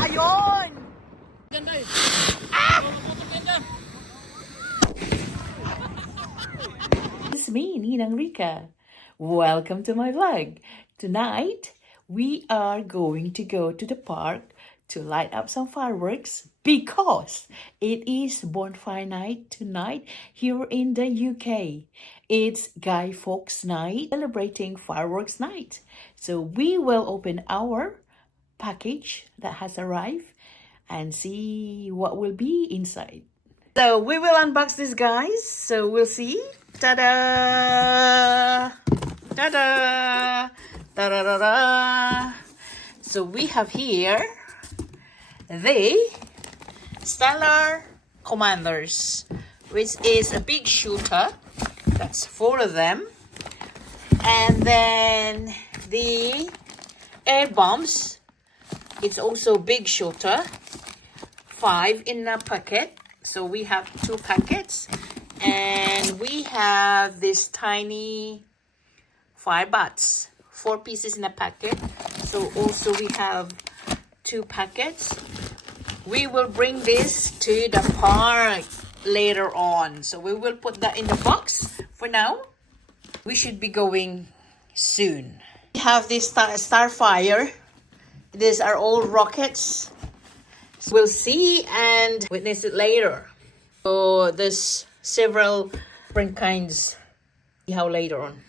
Ayun! It's me, Ninang Rika. Welcome to my vlog. Tonight, we are going to go to the park to light up some fireworks because it is Bonfire night tonight here in the UK. It's Guy Fawkes night, celebrating fireworks night. So we will open our package that has arrived and see what will be inside. So we will unbox this, guys. So we'll see. Ta-da! Ta-da! Ta-da-da-da! So we have here the Stellar Commanders, which is a big shooter. That's 4 of them. And then the air bombs. It's also big shooter. 5 in a packet. So we have 2 packets. And we have this tiny 5 bats. 4 pieces in a packet. So also we have 2 packets. We will bring this to the park later on. So we will put that in the box for now. We should be going soon. We have this Starfire. These are all rockets. We'll see and witness it later. So there's several different kinds. See how later on.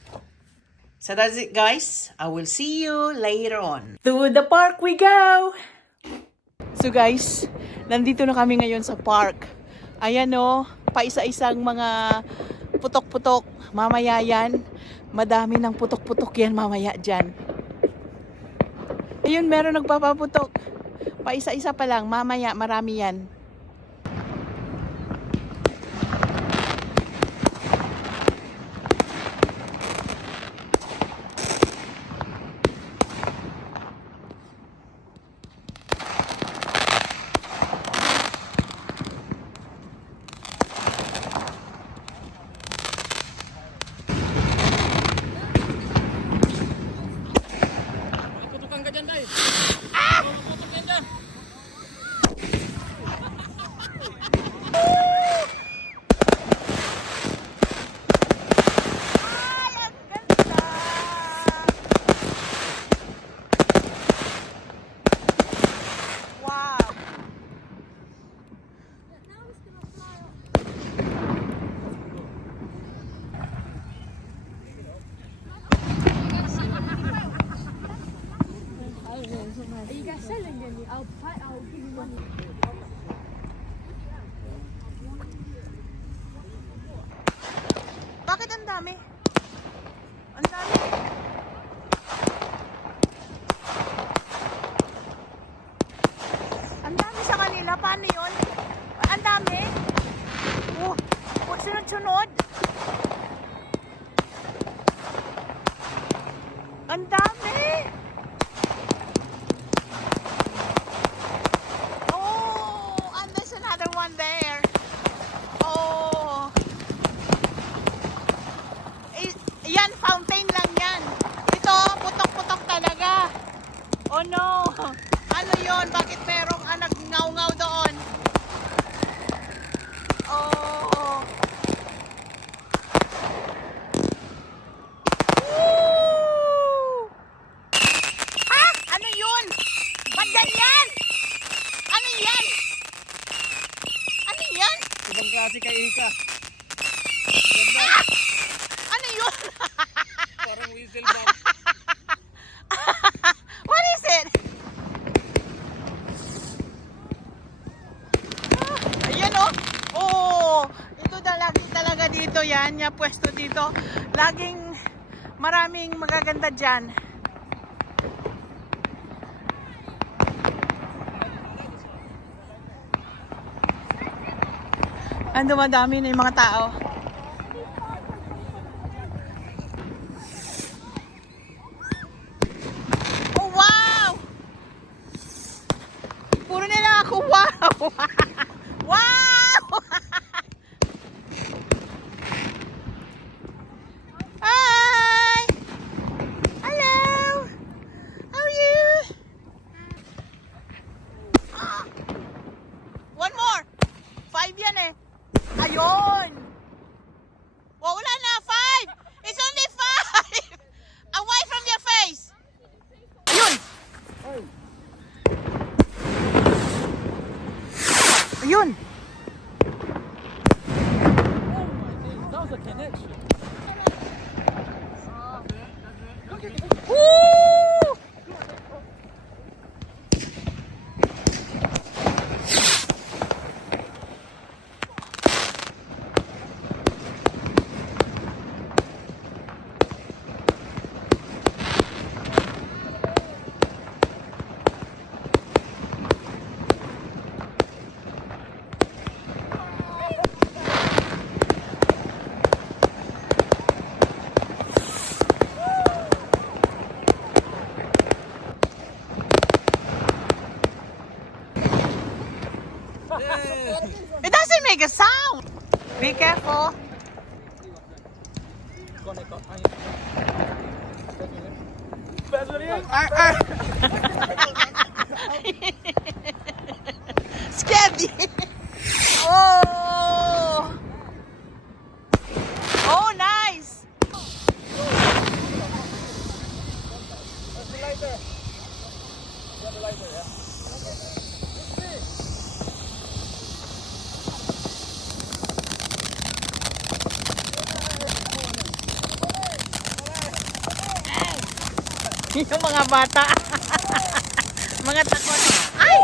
So that's it, guys. I will see you later on. To the park we go! So guys, nandito na kami ngayon sa park. Ayan o, paisa-isang mga putok-putok. Mamaya yan. Madami ng putok-putok yan mamaya dyan. Ayun, meron nagpapaputok. Paisa-isa pa lang. Mamaya, marami yan. You guys selling them? I'll give you money. Bakit ang dami? Ang dami. Ang dami sa kanila. Paano yun? Ang dami. Oh, sunod-sunod. Ang dami. There. Oh. Yan, fountain lang yan. Ito, putok-putok talaga. Oh no. Ano yon? Bakit merong nag-ngaw-ngaw doon? Oh. Woo! Ha? Ano yun? Ba't ganyan? Ano yan? Yan? Ibang klase kay Ika. Ah! Ano yun? Parang whistle bomb. What is it? Ayan o. Oh, ito lagi talaga dito yan. Yung pwesto dito. Laging maraming magaganda dyan. Ang dumadami na yung mga tao. Oh, wow! Puro nila ako, wow! Wow! Hi! Hello! How are you? It doesn't make a sound. Be careful. Arr. Scared. Oh. Oh, nice. Yung mga bata. Mga takot. Ay!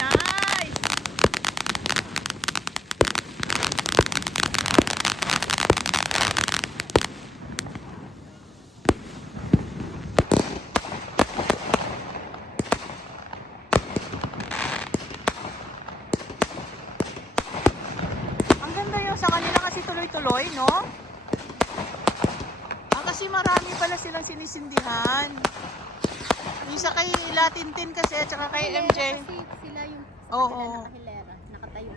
Nice! Ang ganda yun sa kanila kasi tuloy-tuloy, no? Kasi marami pala silang sinisindihan. Isa kay Latintin kasi at saka kay MJ. Kasi sila yung Oo. nakahilera, nakatayo.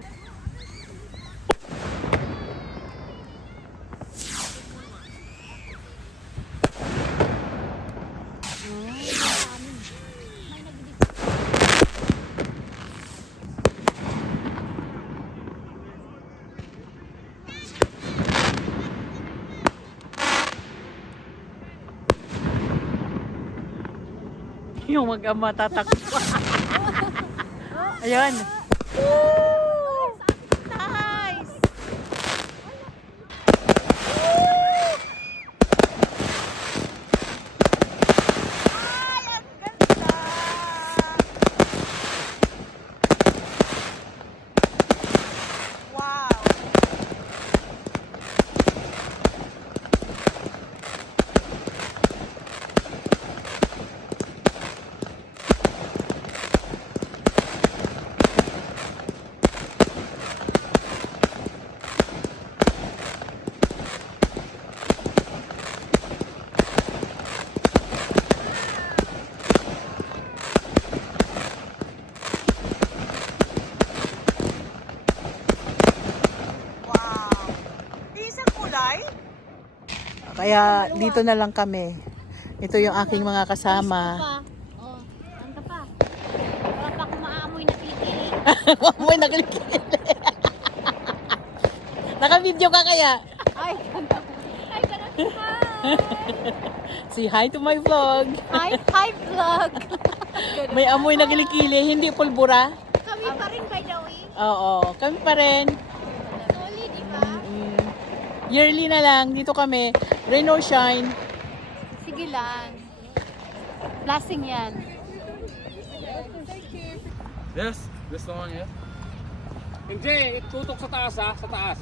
Yung mag-ama tatakbo. Ayan. Nice! Ay, ang ganda! Wow! Kaya dito na lang kami. Ito yung aking mga kasama. Oh, ano pa? Wala pa akong maamoy na kilikili. Maamoy na kilikili. Naka-video ka kaya? Ay, ganda. Ay, ganda. Say hi to my vlog. Hi vlog. May amoy na kilikili, hindi pulbura. Kami pa rin by the way. Oo, kami pa rin. Solid, di ba? Yearly na lang, dito kami. Rain or shine. Sige lang. Blessing yan. Yes, this one, yes. Hindi, tutok sa taas ha, sa taas.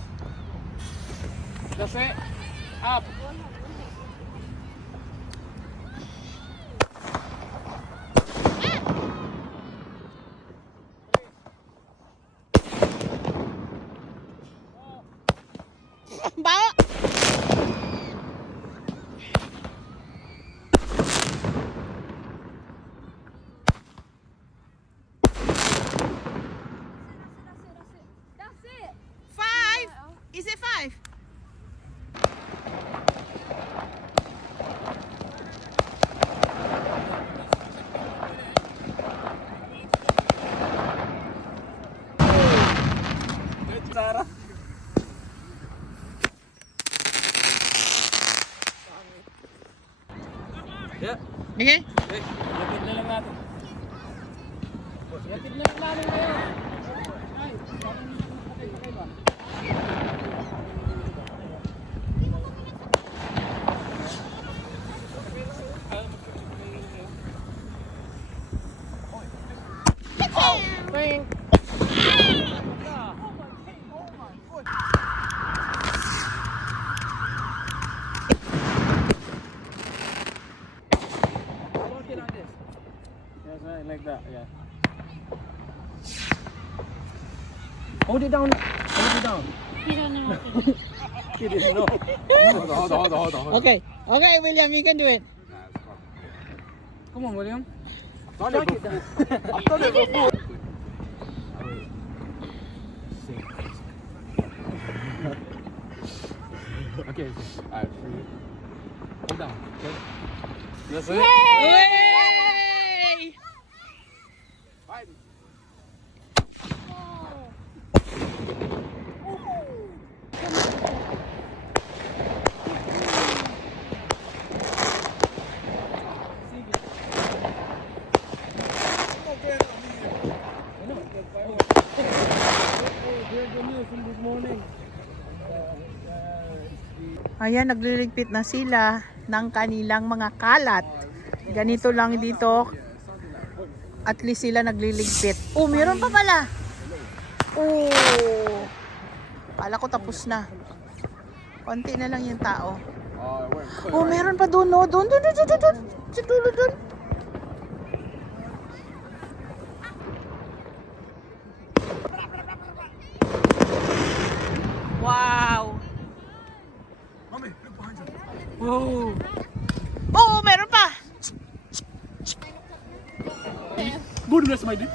Kasi, up. Ba? Five? Is it five? Tara. Yeah. Okay. Okay, yatid na lang natin. Yatid na lang namin ngayon. Ay, parang patay ba? Thank Yes, right. Like that, yeah. Hold it down. Hold it down. He don't know. He didn't know. Hold on. Okay. Okay, William, you can do it. Come on, William. I've done it before. I've done it before. Okay. Alright, free. Hold down. Okay. That's it. Yay! Fight. Ayan, nagliligpit na sila ng kanilang mga kalat. Ganito lang dito. At least sila nagliligpit. Oh, meron pa pala. Oh. Kala ko tapos na. Konti na lang yung tao. Oh, meron pa doon, no? Doon. Sa dulo doon. Wow. Oh. Oh, meron pa. Goodness, my dude.